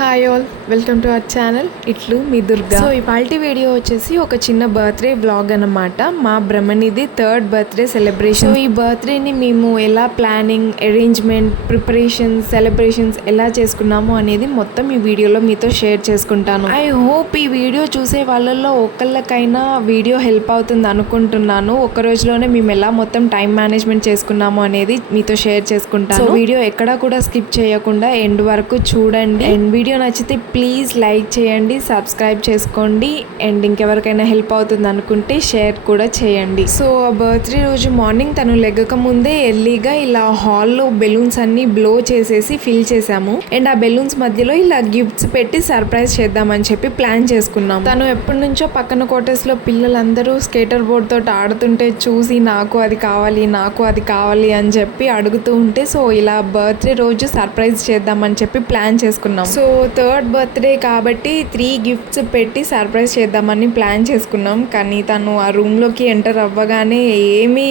Hi all, welcome to our channel ఇట్లు మీ Durga. So ఇవాల్టి video వచ్చేసి ఒక చిన్న బర్త్డే వ్లాగ్ అన్నమాట. మా బ్రహ్మనిది 3rd బర్త్డే సెలబ్రేషన్. ఈ బర్త్డేని మేము ఎలా ప్లానింగ్, అరేంజ్మెంట్, ప్రిపరేషన్స్, సెలబ్రేషన్స్ ఎలా చేసుకున్నాము అనేది మొత్తం ఈ వీడియోలో మీతో షేర్ చేసుకుంటాను. ఐ హోప్ ఈ వీడియో చూసే వాళ్ళల్లో ఒకళ్ళకైనా వీడియో హెల్ప్ అవుతుంది అనుకుంటున్నాను. ఒక రోజులోనే మేము ఎలా మొత్తం టైం మేనేజ్మెంట్ చేసుకున్నాము అనేది మీతో షేర్ చేసుకుంటాను. సో వీడియో ఎక్కడా కూడా స్కిప్ చేయకుండా ఎండ్ వరకు చూడండి. అండ్ వీడియో నచ్చితే ప్లీజ్ లైక్ చేయండి, సబ్స్క్రైబ్ చేసుకోండి. అండ్ ఇంకెవరికైనా హెల్ప్ అవుతుంది అనుకుంటే షేర్ కూడా చేయండి. సో బర్త్డే రోజు మార్నింగ్ తను లెగ్గక ముందే ఎర్లీగా ఇలా హాల్లో బెలూన్స్ అన్ని బ్లో చేసేసి ఫిల్ చేసాము. అండ్ ఆ బెలూన్స్ మధ్యలో ఇలా గిఫ్ట్స్ పెట్టి సర్ప్రైజ్ చేద్దామని చెప్పి ప్లాన్ చేసుకున్నాం. తను ఎప్పటి నుంచో పక్కన క్వార్టర్స్ లో పిల్లలందరూ స్కేటర్ బోర్డ్ తోటి ఆడుతుంటే చూసి నాకు అది కావాలి అని చెప్పి అడుగుతూ ఉంటే, సో ఇలా బర్త్డే రోజు సర్ప్రైజ్ చేద్దామని చెప్పి ప్లాన్ చేసుకున్నాం. సో 3rd బర్త్డే కాబట్టి 3 గిఫ్ట్స్ పెట్టి సర్ప్రైజ్ చేద్దామని ప్లాన్ చేసుకున్నాం. కానీ తను ఆ రూమ్లోకి ఎంటర్ అవ్వగానే ఏమీ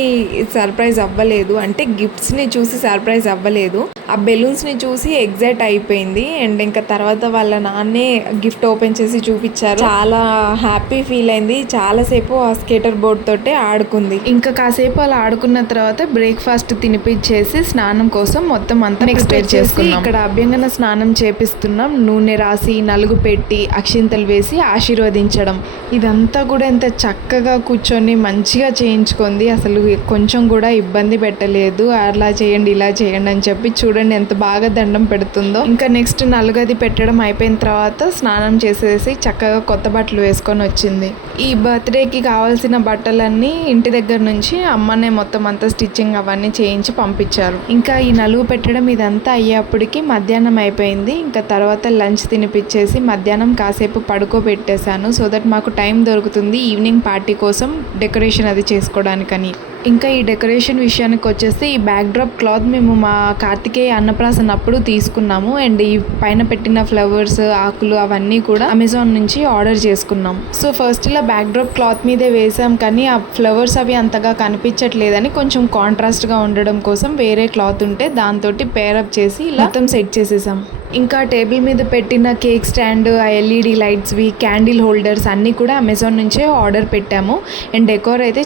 సర్ప్రైజ్ అవ్వలేదు. అంటే గిఫ్ట్స్ని చూసి సర్ప్రైజ్ అవ్వలేదు, ఆ బెలూన్స్ని చూసి ఎగ్జైట్ అయిపోయింది. అండ్ ఇంకా తర్వాత వాళ్ళ నాన్నే గిఫ్ట్ ఓపెన్ చేసి చూపించారు. చాలా హ్యాపీ ఫీల్ అయింది. చాలాసేపు ఆ స్కేటర్ బోర్డ్ తోటే ఆడుకుంది. ఇంకా కాసేపు అలా ఆడుకున్న తర్వాత బ్రేక్ఫాస్ట్ తినిపించేసి స్నానం కోసం మొత్తం అంతా ఎక్స్పెక్ట్ చేసుకున్నాం. ఇక్కడ అభ్యంగన స్నానం చేపిస్తున్నాం. నూనె రాసి నలుగు పెట్టి అక్షింతలు వేసి ఆశీర్వదించడం, ఇదంతా కూడా ఎంత చక్కగా కూర్చొని మంచిగా చేయించుకుంది. అసలు కొంచెం కూడా ఇబ్బంది పెట్టలేదు. అలా చేయండి ఇలా చేయండి అని చెప్పి చూడండి ఎంత బాగా దండం పెడుతుందో. ఇంకా నెక్స్ట్ నలుగది పెట్టడం అయిపోయిన తర్వాత స్నానం చేసేసి చక్కగా కొత్త బట్టలు వేసుకొని వచ్చింది. ఈ బర్త్డేకి కావాల్సిన బట్టలన్నీ ఇంటి దగ్గర నుంచి అమ్మనే మొత్తం అంతా స్టిచ్చింగ్ అవన్నీ చేయించి పంపించారు. ఇంకా ఈ నలుగు పెట్టడం ఇదంతా అయ్యేప్పటికి మధ్యాహ్నం అయిపోయింది. ఇంకా తర్వాత లంచ్ తినిపించేసి మధ్యాహ్నం కాసేపు పడుకోబెట్టేశాను. సో దట్ మాకు టైం దొరుకుతుంది ఈవినింగ్ పార్టీ కోసం డెకరేషన్ అది చేసుకోవడానికని. ఇంకా ఈ డెకరేషన్ విషయానికి వచ్చేసి ఈ బ్యాక్ డ్రాప్ క్లాత్ మేము మా కార్తికేయ అన్నప్రాసన అప్పుడు తీసుకున్నాము. అండ్ ఈ పైన పెట్టిన ఫ్లవర్స్, ఆకులు అవన్నీ కూడా అమెజాన్ నుంచి ఆర్డర్ చేసుకున్నాం. సో ఫస్ట్ ఇలా బ్యాక్ డ్రాప్ క్లాత్ మీదే వేసాం, కానీ ఆ ఫ్లవర్స్ అవి అంతగా కనిపించట్లేదని కొంచెం కాంట్రాస్ట్గా ఉండడం కోసం వేరే క్లాత్ ఉంటే దాంతో పేరప్ చేసి ఇలా మొత్తం సెట్ చేసేసాం. ఇంకా టేబుల్ మీద పెట్టిన కేక్ స్టాండ్, ఆ ఎల్ఈడి లైట్స్వి, క్యాండిల్ హోల్డర్స్ అన్నీ కూడా అమెజాన్ నుంచే ఆర్డర్ పెట్టాము. అండ్ డెకోర్ అయితే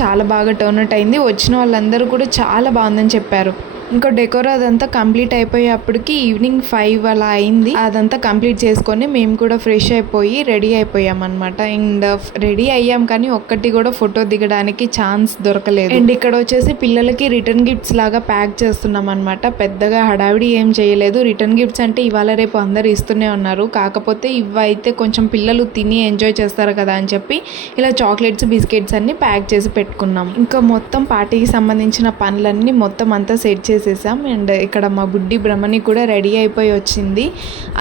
చాలా బాగా టర్న్ అవుట్ అయింది. వచ్చిన వాళ్ళందరూ కూడా చాలా బాగుందని చెప్పారు. ఇంకా డెకోర్ అదంతా కంప్లీట్ అయిపోయేప్పటికి ఈవినింగ్ 5 అలా అయింది. అదంతా కంప్లీట్ చేసుకొని మేము కూడా ఫ్రెష్ అయిపోయి రెడీ అయిపోయాం అనమాట. అండ్ రెడీ అయ్యాం కానీ ఒక్కటి కూడా ఫోటో దిగడానికి ఛాన్స్ దొరకలేదు. అండ్ ఇక్కడ వచ్చేసి పిల్లలకి రిటర్న్ గిఫ్ట్స్ లాగా ప్యాక్ చేస్తున్నాం అనమాట. పెద్దగా హడావిడి ఏం చేయలేదు. రిటర్న్ గిఫ్ట్స్ అంటే ఇవాళ రేపు అందరు ఇస్తూనే ఉన్నారు. కాకపోతే ఇవైతే కొంచెం పిల్లలు తిని ఎంజాయ్ చేస్తారు కదా అని చెప్పి ఇలా చాక్లెట్స్, బిస్కెట్స్ అన్ని ప్యాక్ చేసి పెట్టుకున్నాం. ఇంకా మొత్తం పార్టీకి సంబంధించిన పనులన్నీ మొత్తం అంతా సెట్ చేసేసాం. అండ్ ఇక్కడ మా బుడ్డి బ్రహ్మని కూడా రెడీ అయిపోయి వచ్చింది.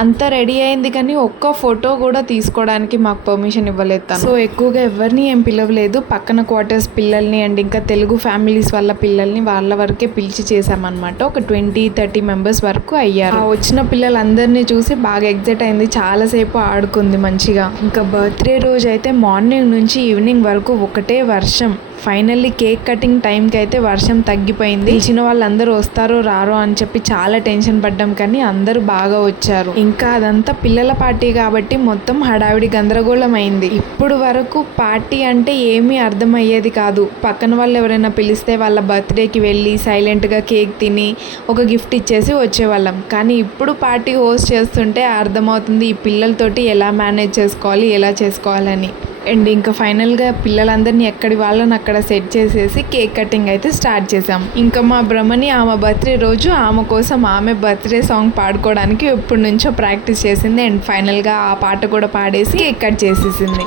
అంతా రెడీ అయింది కానీ ఒక్క ఫోటో కూడా తీసుకోవడానికి మాకు పర్మిషన్ ఇవ్వలేదు. సో ఎక్కువగా ఎవరిని ఏం పిలవలేదు. పక్కన క్వార్టర్స్ పిల్లల్ని అండ్ ఇంకా తెలుగు ఫ్యామిలీస్ వాళ్ళ పిల్లల్ని వాళ్ళ వరకే పిలిచి చేసామన్నమాట. ఒక 20-30 మెంబర్స్ వరకు అయ్యారు. ఆ వచ్చిన పిల్లలందరినీ చూసి బాగా ఎగ్జైట్ అయింది. చాలాసేపు ఆడుకుంది మంచిగా. ఇంకా బర్త్డే రోజు అయితే మార్నింగ్ నుంచి ఈవినింగ్ వరకు ఒకటే వర్షం. ఫైనల్లీ కేక్ కటింగ్ టైంకి అయితే వర్షం తగ్గిపోయింది. ఇచ్చిన వాళ్ళందరూ వస్తారో రారో అని చెప్పి చాలా టెన్షన్ పడ్డాం, కానీ అందరూ బాగా వచ్చారు. ఇంకా అదంతా పిల్లల పార్టీ కాబట్టి మొత్తం హడావిడి గందరగోళం అయింది. ఇప్పుడు వరకు పార్టీ అంటే ఏమీ అర్థమయ్యేది కాదు. పక్కన వాళ్ళు ఎవరైనా పిలిస్తే వాళ్ళ బర్త్డేకి వెళ్ళి సైలెంట్గా కేక్ తిని ఒక గిఫ్ట్ ఇచ్చేసి వచ్చేవాళ్ళం. కానీ ఇప్పుడు పార్టీ హోస్ట్ చేస్తుంటే అర్థమవుతుంది ఈ పిల్లలతోటి ఎలా మేనేజ్ చేసుకోవాలి, ఎలా చేసుకోవాలని. అండ్ ఇంకా ఫైనల్గా పిల్లలందరినీ ఎక్కడి వాళ్ళని అక్కడ సెట్ చేసేసి కేక్ కటింగ్ అయితే స్టార్ట్ చేసాం. ఇంకా మా బ్రహ్మని ఆమె బర్త్డే రోజు ఆమె కోసం ఆమె బర్త్డే సాంగ్ పాడుకోవడానికి ఎప్పటి నుంచో ప్రాక్టీస్ చేసింది. అండ్ ఫైనల్గా ఆ పాట కూడా పాడేసి కేక్ కట్ చేసేసింది.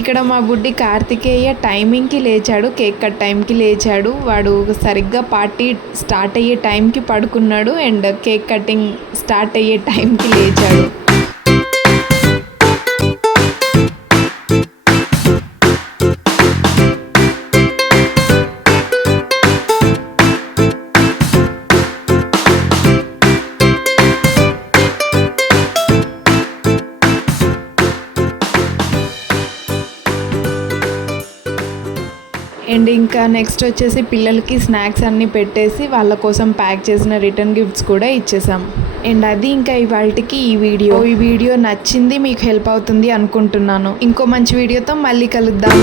ఇక్కడ మా బుడ్డి కార్తికేయ టైమింగ్కి లేచాడు, కేక్ కట్ టైంకి లేచాడు. వాడు సరిగ్గా పార్టీ స్టార్ట్ అయ్యే టైంకి పడుకున్నాడు అండ్ కేక్ కటింగ్ స్టార్ట్ అయ్యే టైంకి లేచాడు. అండ్ ఇంకా నెక్స్ట్ వచ్చేసి పిల్లలకి స్నాక్స్ అన్నీ పెట్టేసి వాళ్ళ కోసం ప్యాక్ చేసిన రిటర్న్ గిఫ్ట్స్ కూడా ఇచ్చేసాం. అండ్ అది ఇంకా ఇవాళకి ఈ వీడియో నచ్చింది, మీకు హెల్ప్ అవుతుంది అనుకుంటున్నాను. ఇంకో మంచి వీడియోతో మళ్ళీ కలుద్దాం.